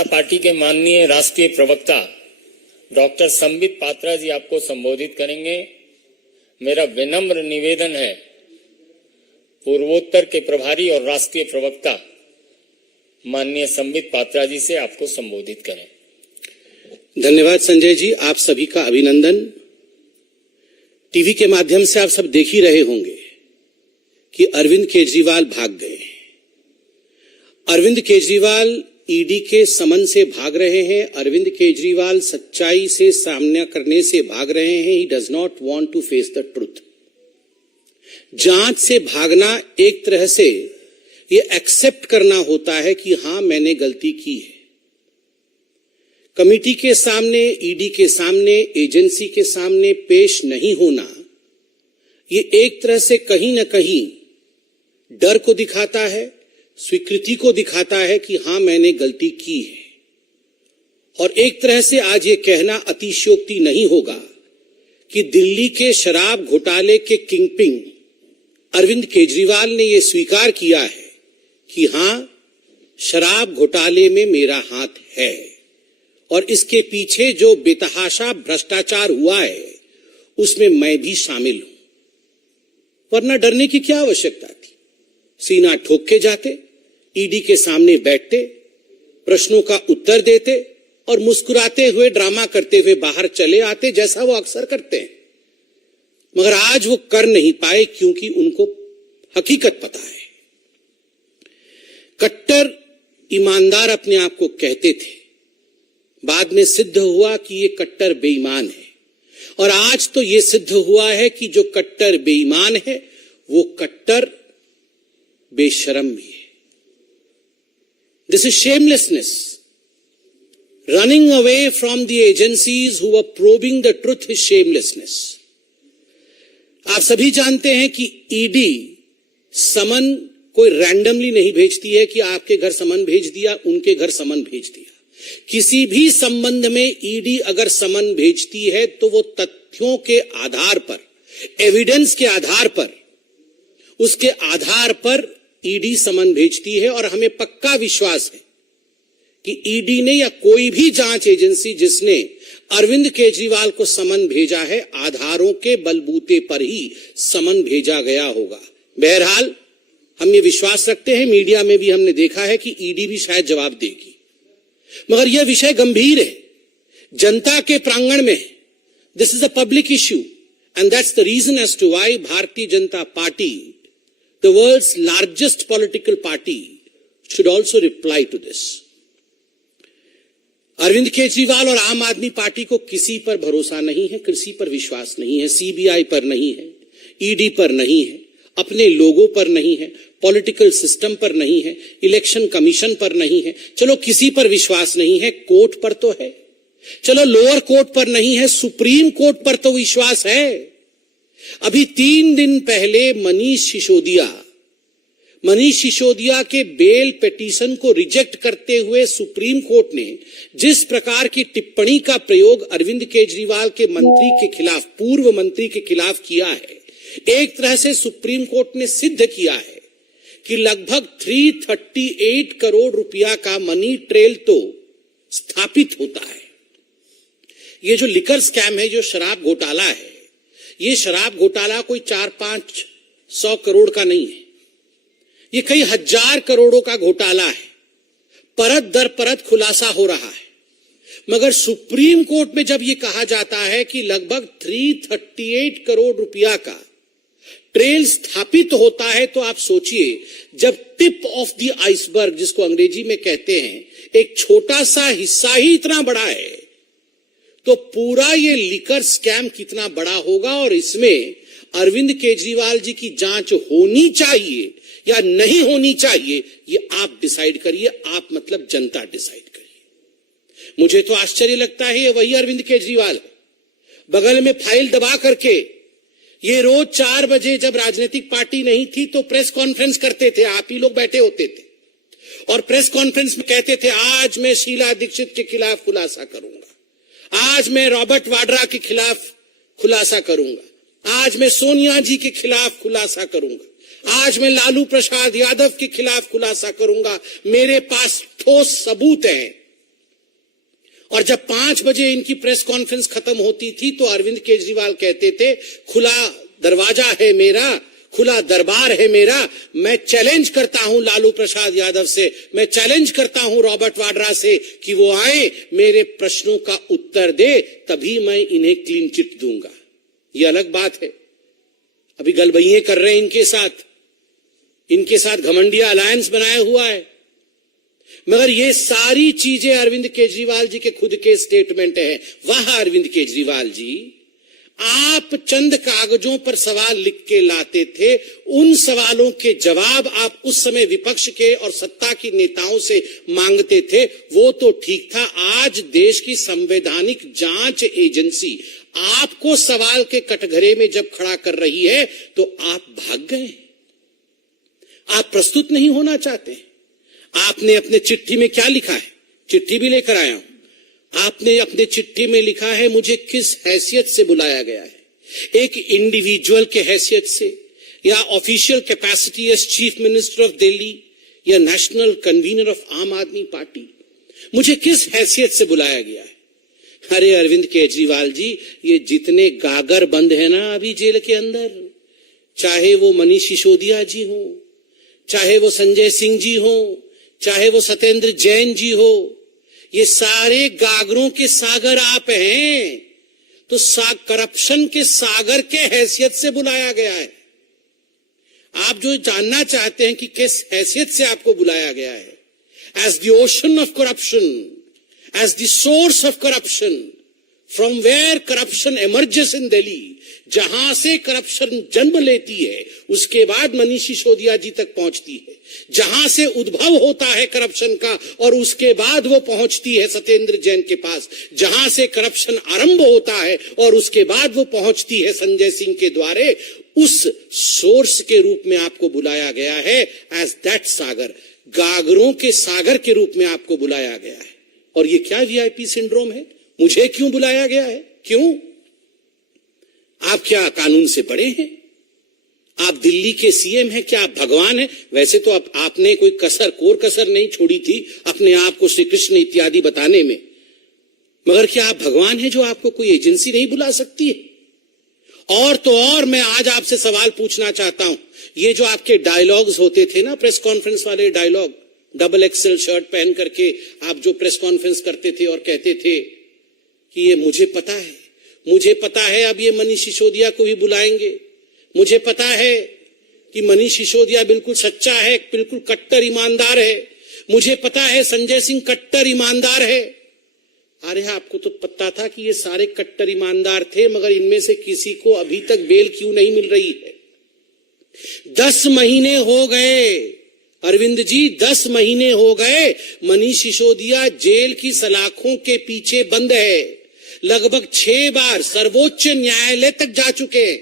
Party के माननीय राष्ट्रीय प्रवक्ता डॉक्टर संबित पात्रा जी आपको संबोधित करेंगे। मेरा विनम्र निवेदन है पूर्वोत्तर के प्रभारी और राष्ट्रीय प्रवक्ता माननीय संबित पात्रा जी से आपको संबोधित करें। धन्यवाद संजय जी, आप सभी का अभिनंदन। टीवी के माध्यम से आप सब देख ही रहे होंगे कि अरविंद केजरीवाल भाग गए। अरविंद केजरीवाल ईडी के समन से भाग रहे हैं। अरविंद केजरीवाल सच्चाई से सामना करने से भाग रहे हैं। He does not want to face the truth. जांच से भागना एक तरह से ये एक्सेप्ट करना होता है कि हां मैंने गलती की है। कमिटी के सामने, ईडी के सामने, एजेंसी के सामने पेश नहीं होना ये एक तरह से कहीं ना कहीं डर को दिखाता है, स्वीकृति को दिखाता है कि हां मैंने गलती की है। और एक तरह से आज ये कहना अतिशयोक्ति नहीं होगा कि दिल्ली के शराब घोटाले के किंगपिन अरविंद केजरीवाल ने यह स्वीकार किया है कि हां शराब घोटाले में मेरा हाथ है और इसके पीछे जो बेतहाशा भ्रष्टाचार हुआ है उसमें मैं भी शामिल हूं। वरना डरने की क्या आवश्यकता थी। सीना ठोक के जाते, ईडी के सामने बैठते, प्रश्नों का उत्तर देते और मुस्कुराते हुए ड्रामा करते हुए बाहर चले आते, जैसा वो अक्सर करते हैं। मगर आज वो कर नहीं पाए क्योंकि उनको हकीकत पता है। कट्टर ईमानदार अपने आप को कहते थे, बाद में सिद्ध हुआ कि ये कट्टर बेईमान है। और आज तो ये सिद्ध हुआ है कि जो कट्टर बेईमान है वो कट्टर बेशरम भी है। This is shamelessness. Running away from the agencies who were probing the truth is shamelessness. आप सभी जानते हैं कि ईडी समन कोई रैंडमली नहीं भेजती है कि आपके घर समन भेज दिया, उनके घर समन भेज दिया। किसी भी संबंध में ईडी अगर समन भेजती है तो वो तथ्यों के आधार पर, एविडेंस के आधार पर, उसके आधार पर ईडी समन भेजती है। और हमें पक्का विश्वास है कि ईडी ने या कोई भी जांच एजेंसी जिसने अरविंद केजरीवाल को समन भेजा है, आधारों के बलबूते पर ही समन भेजा गया होगा। बहरहाल हम ये विश्वास रखते हैं, मीडिया में भी हमने देखा है कि ईडी भी शायद जवाब देगी। मगर यह विषय गंभीर है, जनता के प्रांगण में। This is a public issue and that's the reason as to why Bharatiya Janata Party, the world's largest political party, should also reply to this. Arvind Kejriwal और आम आदमी पार्टी को किसी पर भरोसा नहीं है, किसी पर विश्वास नहीं है। सीबीआई पर नहीं है, ईडी पर नहीं है, अपने लोगों पर नहीं है, पॉलिटिकल सिस्टम पर नहीं है, इलेक्शन कमीशन पर नहीं है। चलो किसी पर विश्वास नहीं है, कोर्ट पर तो है। चलो लोअर कोर्ट पर नहीं है, सुप्रीम कोर्ट पर तो विश्वास है। अभी 3 दिन पहले मनीष सिसोदिया के बेल पिटीशन को रिजेक्ट करते हुए सुप्रीम कोर्ट ने जिस प्रकार की टिप्पणी का प्रयोग अरविंद केजरीवाल के मंत्री के खिलाफ, पूर्व मंत्री के खिलाफ किया है, एक तरह से सुप्रीम कोर्ट ने सिद्ध किया है कि लगभग 338 करोड़ रुपया का मनी ट्रेल तो स्थापित होता है। ये जो लिकर स्कैम है, जो शराब घोटाला है, ये शराब घोटाला कोई 400-500 करोड़ का नहीं है, ये कई हजार करोड़ों का घोटाला है। परत दर परत खुलासा हो रहा है। मगर सुप्रीम कोर्ट में जब ये कहा जाता है कि लगभग 338 करोड़ रुपया का ट्रेल स्थापित होता है, तो आप सोचिए, जब टिप ऑफ द आइसबर्ग जिसको अंग्रेजी में कहते हैं, एक छोटा सा हिस्सा ही इतना बड़ा है, तो पूरा ये लिकर स्कैम कितना बड़ा होगा। और इसमें अरविंद केजरीवाल जी की जांच होनी चाहिए या नहीं होनी चाहिए, ये आप डिसाइड करिए। आप मतलब जनता डिसाइड करिए। मुझे तो आश्चर्य लगता है, ये वही अरविंद केजरीवाल है, बगल में फाइल दबा करके ये रोज 4 बजे जब राजनीतिक पार्टी नहीं थी तो प्रेस कॉन्फ्रेंस करते थे, आप ही लोग बैठे होते थे और प्रेस कॉन्फ्रेंस में कहते थे, आज मैं शीला दीक्षित के खिलाफ खुलासा करूंगा, आज मैं रॉबर्ट वाड्रा के खिलाफ खुलासा करूंगा, आज मैं सोनिया जी के खिलाफ खुलासा करूंगा, आज मैं लालू प्रसाद यादव के खिलाफ खुलासा करूंगा। मेरे पास ठोस सबूत हैं और जब 5 बजे इनकी प्रेस कॉन्फ्रेंस खत्म होती थी तो अरविंद केजरीवाल कहते थे, खुला दरवाजा है मेरा, खुला दरबार है मेरा, मैं चैलेंज करता हूं लालू प्रसाद यादव से, मैं चैलेंज करता हूं रॉबर्ट वाड्रा से कि वो आए, मेरे प्रश्नों का उत्तर दे, तभी मैं इन्हें क्लीन चिट दूंगा। ये अलग बात है, अभी गलबइये कर रहे हैं इनके साथ घमंडिया अलायंस बनाया हुआ है। मगर ये सारी चीजें अरविंद केजरीवाल जी के खुद के स्टेटमेंट है। वाह अरविंद केजरीवाल जी, आप चंद कागजों पर सवाल लिख के लाते थे, उन सवालों के जवाब आप उस समय विपक्ष के और सत्ता की नेताओं से मांगते थे, वो तो ठीक था। आज देश की संवैधानिक जांच एजेंसी आपको सवाल के कटघरे में जब खड़ा कर रही है तो आप भाग गए, आप प्रस्तुत नहीं होना चाहते। आपने अपने चिट्ठी में क्या लिखा है, चिट्ठी भी लेकर आया हूं, आपने अपने चिट्ठी में लिखा है, मुझे किस हैसियत से बुलाया गया है, एक इंडिविजुअल के हैसियत से, या official capacity as chief minister of Delhi, या नेशनल कन्वीनर ऑफ आम आदमी पार्टी, मुझे किस हैसियत से बुलाया गया है। अरे अरविंद केजरीवाल जी, ये जितने गागर बंद है ना अभी जेल के अंदर, चाहे वो मनीष सिसोदिया जी हो, चाहे वो संजय सिंह जी हो, चाहे वो सत्येंद्र जैन जी हो, ये सारे गागरों के सागर आप हैं। तो करप्शन के सागर के हैसियत से बुलाया गया है। आप जो जानना चाहते हैं कि किस हैसियत से आपको बुलाया गया है, as the ocean of corruption, as the source of corruption, from where corruption emerges in Delhi, जहां से करप्शन जन्म लेती है उसके बाद मनीष सिसोदिया जी तक पहुंचती है, जहां से उद्भव होता है करप्शन का और उसके बाद वो पहुंचती है सत्येंद्र जैन के पास, जहां से करप्शन आरंभ होता है और उसके बाद वो पहुंचती है संजय सिंह के द्वारे, उस सोर्स के रूप में आपको बुलाया गया है। एज दैट सागर, गागरों के सागर के रूप में आपको बुलाया गया है। और ये क्या वीआईपी सिंड्रोम है, मुझे क्यों बुलाया गया है, क्यों? आप क्या कानून से बड़े हैं? आप दिल्ली के सीएम हैं, क्या आप भगवान हैं? वैसे तो आपने कोई कोर कसर नहीं छोड़ी थी अपने आप को श्री कृष्ण इत्यादि बताने में, मगर क्या आप भगवान हैं जो आपको कोई एजेंसी नहीं बुला सकती है? और तो और मैं आज आपसे सवाल पूछना चाहता हूं, ये जो आपके डायलॉग्स होते थे ना, प्रेस कॉन्फ्रेंस वाले डायलॉग, डबल एक्सेल शर्ट पहन करके आप जो प्रेस कॉन्फ्रेंस करते थे और कहते थे कि ये मुझे पता है अब ये मनीष सिसोदिया को भी बुलाएंगे, मुझे पता है कि मनीष सिसोदिया बिल्कुल सच्चा है, बिल्कुल कट्टर ईमानदार है, मुझे पता है संजय सिंह कट्टर ईमानदार है। अरे आपको तो पता था कि ये सारे कट्टर ईमानदार थे, मगर इनमें से किसी को अभी तक बेल क्यों नहीं मिल रही है? 10 महीने हो गए अरविंद जी, 10 महीने हो गए मनीष सिसोदिया जेल की सलाखों के पीछे बंद है। लगभग 6 बार सर्वोच्च न्यायालय तक जा चुके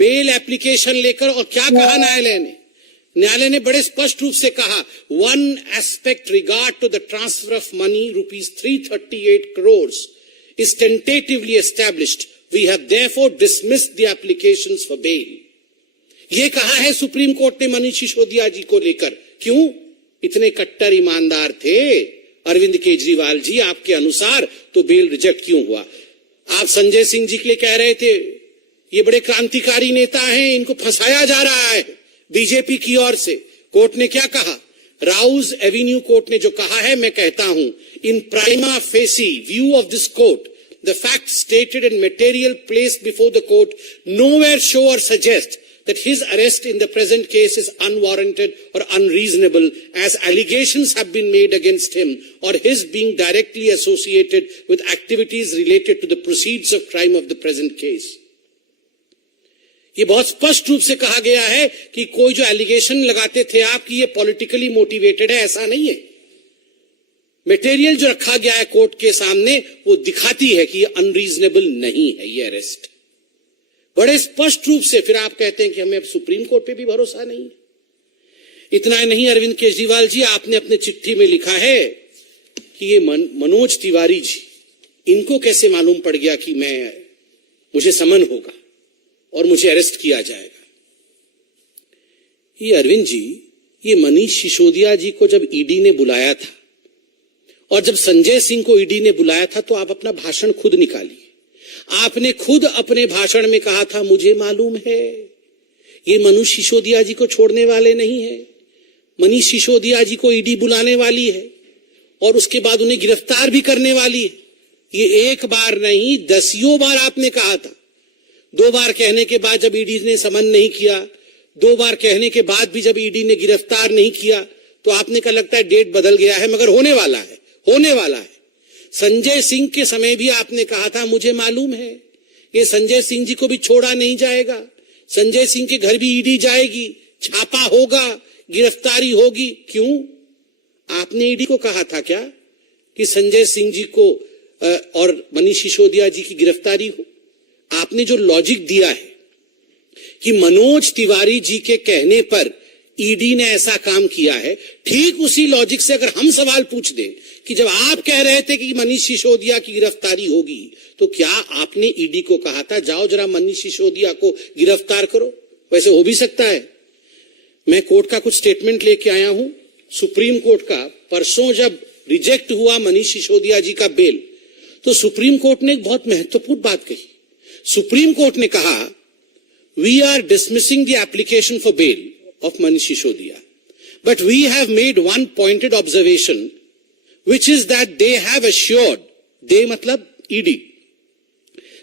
बेल एप्लीकेशन लेकर। और क्या कहा न्यायालय ने बड़े स्पष्ट रूप से कहा, one aspect regard to the transfer of money ₹338 crores is tentatively established. We have therefore dismissed the applications for bail. ये कहा है सुप्रीम कोर्ट ने मनीष सिसोदिया जी को लेकर। क्यों? इतने कट्टर ईमानदार थे अरविंद केजरीवाल जी आपके अनुसार, तो बेल रिजेक्ट क्यों हुआ? आप संजय सिंह जी के लिए कह रहे थे ये बड़े क्रांतिकारी नेता हैं, इनको फंसाया जा रहा है बीजेपी की ओर से। कोर्ट ने क्या कहा? राउज एवेन्यू कोर्ट ने जो कहा है, मैं कहता हूं, in prima facie view of this court, the fact stated and material placed before the court nowhere show or suggest that his arrest in the present case is unwarranted or unreasonable, as allegations have been made against him, or his being directly associated with activities related to the proceeds of crime of the present case. ये बहुत स्पष्ट रूप से कहा गया है कि कोई जो एलिगेशन लगाते थे आप कि ये पॉलिटिकली मोटिवेटेड है, ऐसा नहीं है। मटेरियल जो रखा गया है कोर्ट के सामने वो दिखाती है कि ये अनरीजनेबल नहीं है ये अरेस्ट, बड़े स्पष्ट रूप से। फिर आप कहते हैं कि हमें अब सुप्रीम कोर्ट पे भी भरोसा नहीं है। इतना नहीं अरविंद केजरीवाल जी, आपने अपने चिट्ठी में लिखा है कि ये मनोज तिवारी जी, इनको कैसे मालूम पड़ गया कि मुझे समन होगा और मुझे अरेस्ट किया जाएगा। ये अरविंद जी, ये मनीष सिसोदिया जी को जब ईडी ने बुलाया था और जब संजय सिंह को ईडी ने बुलाया था तो आप अपना भाषण खुद निकालिए। आपने खुद अपने भाषण में कहा था, मुझे मालूम है ये मनीष सिसोदिया जी को छोड़ने वाले नहीं है, मनीष सिसोदिया जी को ईडी बुलाने वाली है और उसके बाद उन्हें गिरफ्तार भी करने वाली है। ये एक बार नहीं, दसियों बार आपने कहा था। 2 बार कहने के बाद जब ईडी ने समन नहीं किया, 2 बार कहने के बाद भी जब ईडी ने गिरफ्तार नहीं किया, तो आपने कहा लगता है डेट बदल गया है, मगर होने वाला है, होने वाला है। संजय सिंह के समय भी आपने कहा था, मुझे मालूम है ये संजय सिंह जी को भी छोड़ा नहीं जाएगा, संजय सिंह के घर भी ईडी जाएगी, छापा होगा, गिरफ्तारी होगी। क्यों? आपने ईडी को कहा था क्या कि संजय सिंह जी को और मनीष सिसोदिया जी की गिरफ्तारी हो? आपने जो लॉजिक दिया है कि मनोज तिवारी जी के कहने पर ईडी ने ऐसा काम किया है, ठीक उसी लॉजिक से अगर हम सवाल पूछ दें कि जब आप कह रहे थे कि मनीष सिसोदिया की गिरफ्तारी होगी, तो क्या आपने ईडी को कहा था जाओ जरा मनीष सिसोदिया को गिरफ्तार करो? वैसे हो भी सकता है। मैं कोर्ट का कुछ स्टेटमेंट लेके आया हूं, सुप्रीम कोर्ट का। परसों जब रिजेक्ट हुआ मनीष सिसोदिया जी का बेल, तो सुप्रीम कोर्ट ने एक बहुत महत्वपूर्ण बात कही। सुप्रीम कोर्ट ने कहा, we are dismissing the application for bail of Manish Sisodiya, but we have made one pointed observation, which is that they have assured, they matlab ED,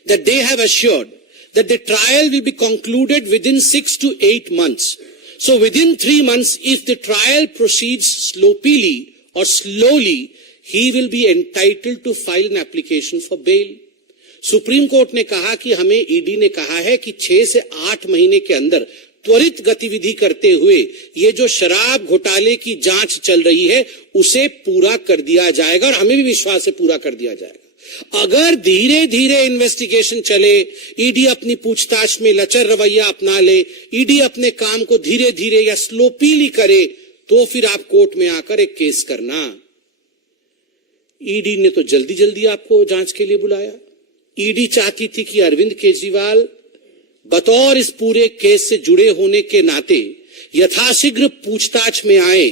that they have assured that the trial will be concluded within 6 to 8 months. So within 3 months, if the trial proceeds sloppily or slowly, he will be entitled to file an application for bail. Supreme court ने कहा कि हमें ED ने कहा है कि 6 से 8 महीने के अंदर त्वरित गतिविधि करते हुए ये जो शराब घोटाले की जांच चल रही है उसे पूरा कर दिया जाएगा, और हमें भी विश्वास है पूरा कर दिया जाएगा। अगर धीरे धीरे इन्वेस्टिगेशन चले, ईडी अपनी पूछताछ में लचर रवैया अपना ले, ईडी अपने काम को धीरे धीरे या स्लोपीली करे, तो फिर आप कोर्ट में आकर एक केस करना। ईडी ने तो जल्दी जल्दी आपको जांच के लिए बुलाया। ईडी चाहती थी कि अरविंद केजरीवाल बतौर इस पूरे केस से जुड़े होने के नाते यथाशीघ्र पूछताछ में आए,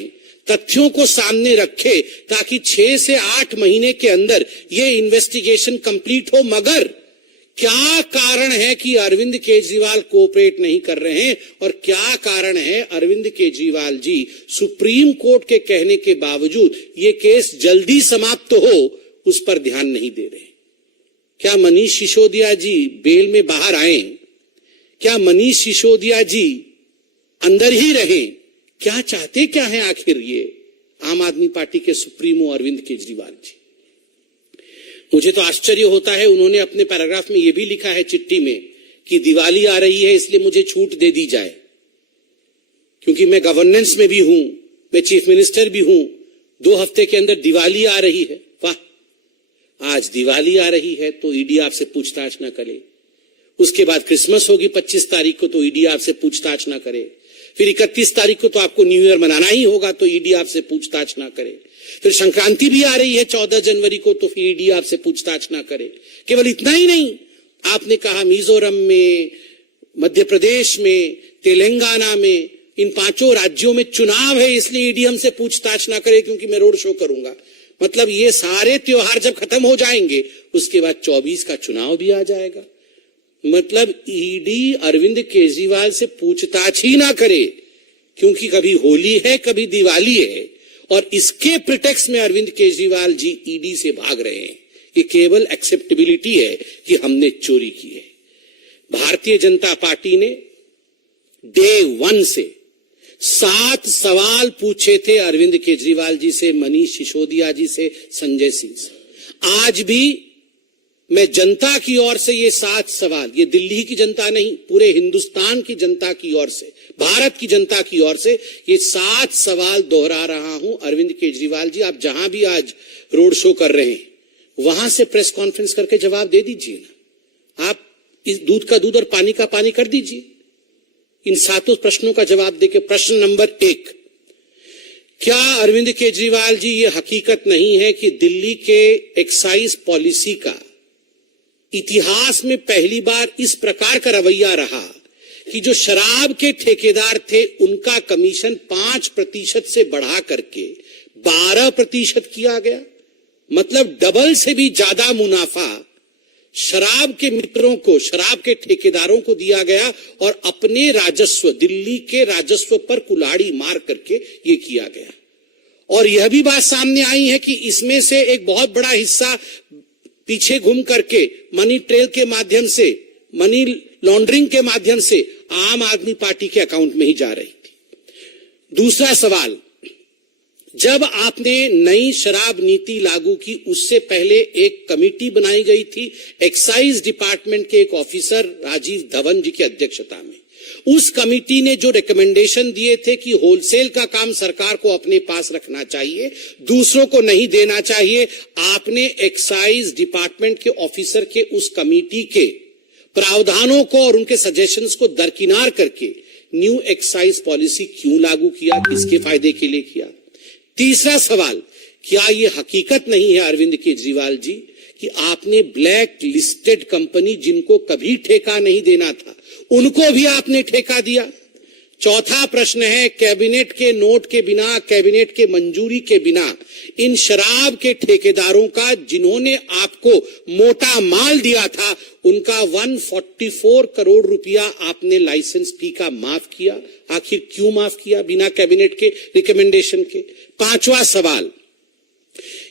तथ्यों को सामने रखे, ताकि 6 से 8 महीने के अंदर ये इन्वेस्टिगेशन कंप्लीट हो। मगर क्या कारण है कि अरविंद केजरीवाल कोऑपरेट नहीं कर रहे हैं, और क्या कारण है अरविंद केजरीवाल जी सुप्रीम कोर्ट के कहने के बावजूद ये केस जल्दी समाप्त हो उस पर ध्यान नहीं दे रहे? क्या मनीष सिसोदिया जी बेल में बाहर आए? क्या मनीष सिसोदिया जी अंदर ही रहे? क्या चाहते क्या है आखिर ये आम आदमी पार्टी के सुप्रीमो अरविंद केजरीवाल जी? मुझे तो आश्चर्य होता है, उन्होंने अपने पैराग्राफ में यह भी लिखा है चिट्ठी में कि दिवाली आ रही है इसलिए मुझे छूट दे दी जाए, क्योंकि मैं गवर्नेंस में भी हूं, मैं चीफ मिनिस्टर भी हूं, 2 हफ्ते के अंदर दिवाली आ रही है। वाह, आज दिवाली आ रही है तो ईडी आपसे पूछताछ ना करे, उसके बाद क्रिसमस होगी 25 तारीख को तो ईडी आपसे पूछताछ ना करे, फिर 31 तारीख को तो आपको न्यू ईयर मनाना ही होगा तो ईडी आपसे पूछताछ ना करे, फिर संक्रांति भी आ रही है 14 जनवरी को तो फिर ईडी आपसे पूछताछ ना करे। केवल इतना ही नहीं, आपने कहा मिजोरम में, मध्य प्रदेश में, तेलंगाना में, इन 5 राज्यों में चुनाव है इसलिए ईडी हमसे पूछताछ ना करे क्योंकि मैं रोड शो करूंगा। मतलब ये सारे त्योहार जब खत्म हो जाएंगे उसके बाद 24 का चुनाव भी आ जाएगा। मतलब ईडी अरविंद केजरीवाल से पूछताछ ही ना करे, क्योंकि कभी होली है कभी दिवाली है, और इसके प्रिटेक्स्ट में अरविंद केजरीवाल जी ईडी से भाग रहे हैं। ये केवल एक्सेप्टेबिलिटी है कि हमने चोरी की है। भारतीय जनता पार्टी ने डे 1 से 7 सवाल पूछे थे अरविंद केजरीवाल जी से, मनीष सिसोदिया जी से, संजय सिंह से। आज भी मैं जनता की ओर से ये 7 सवाल, ये दिल्ली की जनता नहीं, पूरे हिंदुस्तान की जनता की ओर से, भारत की जनता की ओर से ये 7 सवाल दोहरा रहा हूं। अरविंद केजरीवाल जी, आप जहां भी आज रोड शो कर रहे हैं वहां से प्रेस कॉन्फ्रेंस करके जवाब दे दीजिए ना। आप इस दूध का दूध और पानी का पानी कर दीजिए। इन 7 प्रश्नों का जवाब देके, प्रश्न नंबर 1, क्या अरविंद केजरीवाल जी ये हकीकत नहीं है कि दिल्ली के एक्साइज पॉलिसी का इतिहास में पहली बार इस प्रकार का रवैया रहा कि जो शराब के ठेकेदार थे उनका कमीशन 5% से बढ़ा करके 12% किया गया? मतलब डबल से भी ज्यादा मुनाफा शराब के मित्रों को, शराब के ठेकेदारों को दिया गया और अपने राजस्व, दिल्ली के राजस्व पर कुल्हाड़ी मार करके ये किया गया। और यह भी बात सामने आई है कि इसमें से एक बहुत बड़ा हिस्सा पीछे घूम करके मनी ट्रेल के माध्यम से, मनी लॉन्ड्रिंग के माध्यम से आम आदमी पार्टी के अकाउंट में ही जा रही थी। दूसरा सवाल, जब आपने नई शराब नीति लागू की उससे पहले एक कमेटी बनाई गई थी एक्साइज डिपार्टमेंट के एक ऑफिसर राजीव धवन जी की अध्यक्षता में। उस कमेटी ने जो रिकमेंडेशन दिए थे कि होलसेल का काम सरकार को अपने पास रखना चाहिए, दूसरों को नहीं देना चाहिए, आपने एक्साइज डिपार्टमेंट के ऑफिसर के उस कमेटी के प्रावधानों को और उनके सजेशंस को दरकिनार करके न्यू एक्साइज पॉलिसी क्यों लागू किया, किसके फायदे के लिए किया? तीसरा सवाल, क्या यह हकीकत नहीं है अरविंद केजरीवाल जी कि आपने ब्लैक लिस्टेड कंपनी जिनको कभी ठेका नहीं देना था उनको भी आपने ठेका दिया? चौथा प्रश्न है, कैबिनेट के नोट के बिना, कैबिनेट के मंजूरी के बिना इन शराब के ठेकेदारों का, जिन्होंने आपको मोटा माल दिया था, उनका 144 करोड़ रुपया आपने लाइसेंस फी का माफ किया। आखिर क्यों माफ किया बिना कैबिनेट के रिकमेंडेशन के? पांचवा सवाल,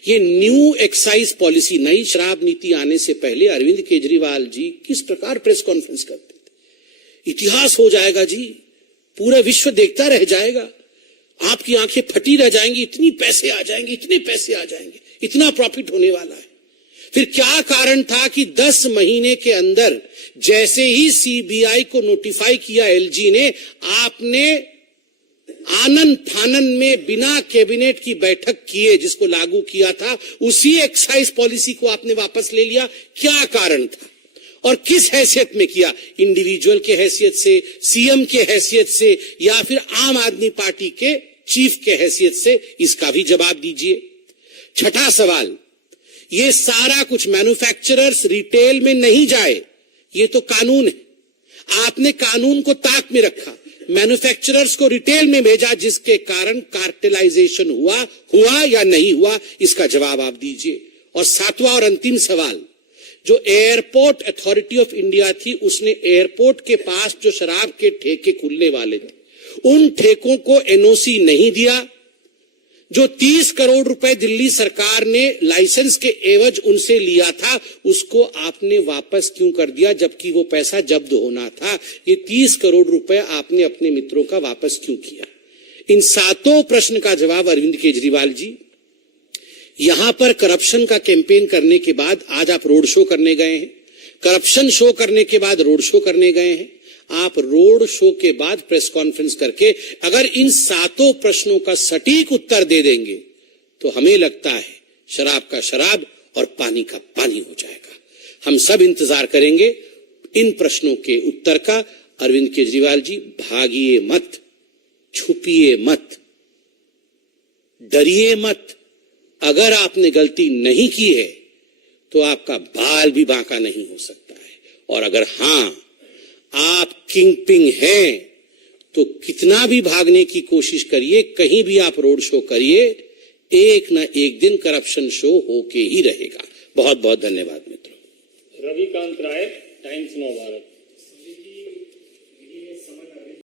ये न्यू एक्साइज पॉलिसी, नई शराब नीति आने से पहले अरविंद केजरीवाल जी किस प्रकार प्रेस कॉन्फ्रेंस करते थे? इतिहास हो जाएगा जी, पूरा विश्व देखता रह जाएगा, आपकी आंखें फटी रह जाएंगी, इतनी पैसे आ जाएंगे, इतने पैसे आ जाएंगे, इतना प्रॉफिट होने वाला है। फिर क्या कारण था कि 10 महीने के अंदर जैसे ही सीबीआई को नोटिफाई किया एलजी ने, आपने आनन फानन में बिना कैबिनेट की बैठक किए जिसको लागू किया था, उसी एक्साइज पॉलिसी को आपने वापस ले लिया? क्या कारण था और किस हैसियत में किया? इंडिविजुअल के हैसियत से, सीएम के हैसियत से, या फिर आम आदमी पार्टी के चीफ के हैसियत से? इसका भी जवाब दीजिए। छठा सवाल, ये सारा कुछ मैन्युफैक्चरर्स रिटेल में नहीं जाए, ये तो कानून है, आपने कानून को ताक में रखा, मैन्युफैक्चरर्स को रिटेल में भेजा, जिसके कारण कार्टेलाइजेशन हुआ या नहीं हुआ? इसका जवाब आप दीजिए। और सातवां और अंतिम सवाल, जो एयरपोर्ट अथॉरिटी ऑफ इंडिया थी, उसने एयरपोर्ट के पास जो शराब के ठेके खुलने वाले थे, उन ठेकों को एनओसी नहीं दिया। जो 30 करोड़ रुपए दिल्ली सरकार ने लाइसेंस के एवज उनसे लिया था, उसको आपने वापस क्यों कर दिया, जबकि वो पैसा जब्त होना था? ये 30 करोड़ रुपए आपने अपने मित्रों का वापस क्यों किया? इन सातों प्रश्न का जवाब अरविंद केजरीवाल जी, यहां पर करप्शन का कैंपेन करने के बाद आज आप रोड शो करने गए हैं, करप्शन शो करने के बाद रोड शो करने गए हैं। आप रोड शो के बाद प्रेस कॉन्फ्रेंस करके अगर इन सातों प्रश्नों का सटीक उत्तर दे देंगे तो हमें लगता है शराब का शराब और पानी का पानी हो जाएगा। हम सब इंतजार करेंगे इन प्रश्नों के उत्तर का। अरविंद केजरीवाल जी, भागिए मत, छुपिए मत, डरिए मत। अगर आपने गलती नहीं की है तो आपका बाल भी बांका नहीं हो सकता है, और अगर हां आप किंग पिंग हैं तो कितना भी भागने की कोशिश करिए, कहीं भी आप रोड शो करिए, एक ना एक दिन करप्शन शो होके ही रहेगा। बहुत बहुत धन्यवाद मित्रों। रविकांत राय, टाइम्स नव भारत।